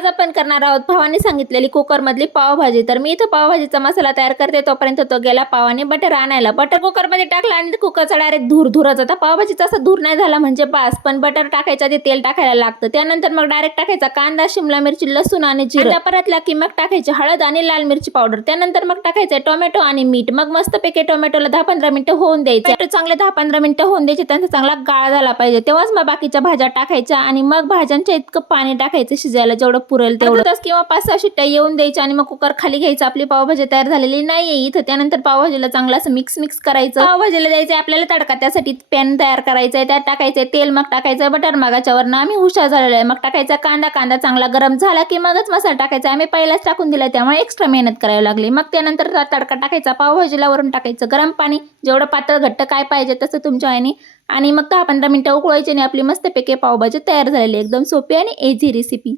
आज आपण करणार आहोत भावाने सांगितलेली कुकर मधली पावभाजी। तर मी इथं पावभाजीचा मसाला तयार करते, तोपर्यंत तो गेला पावाने बटर आणायला। बटर कुकर मध्ये टाकला आणि कुकरचा डायरेक्ट धूरच होता। पावभाजीचा असा धूर नाही झाला म्हणजे बास, पण बटर टाकायचं आधी तेल टाकायला लागतं। त्यानंतर मग डायरेक्ट टाकायचा कांदा, शिमला मिरची, लसूण आणि जिरं। परतला की मग टाकायची हळद आणि लाल मिरची पावडर। त्यानंतर मग टाकायचं टोमॅटो आणि मीठ। मग मस्तपैकी टोमॅटोला 10-15 मिनिटं होऊन द्यायचे। टोमॅटो चांगले 10-15 मिनिटं होऊन द्यायचे, त्यांचा चांगला गाळ झाला पाहिजे, तेव्हाच मग बाकीच्या भाज्या टाकायच्या आणि मग भाज्यांच्या इतकं पाणी टाकायचं शिजायला जेवढं पुरेल तेवढं। तास किंवा 5-6 शिट्ट्या येऊन द्यायच्या आणि मग कुकर खाली घ्यायचा। आपली पावभाजी तयार झालेली नाहीये इथं। त्यानंतर पावभाजीला चांगलं असं मिक्स करायचं। पावभाजीला द्यायचं आपल्याला तडका, त्यासाठी पॅन तयार करायचंय, त्यात टाकायचंय तेल, मग टाकायचं बटर। मगाच्या वरनं आम्ही हुशार झालेलो आहे। मग टाकायचा कांदा चांगला गरम झाला की मगच मसाला टाकायचा। आम्ही पहिलाच टाकून दिला त्यामुळे एक्स्ट्रा मेहनत करावी लागली। मग त्यानंतर तडका टाकायचा, पावभाजीला वरून टाकायचं गरम पाणी, जेवढं पातळ घट्ट काय पाहिजे तसं तुमच्या आईने, आणि मग 10-15 मिनिटं उकळायची आणि आपली मस्तपैकी पावभाजी तयार झालेली। एकदम सोपी आणि इझी रेसिपी।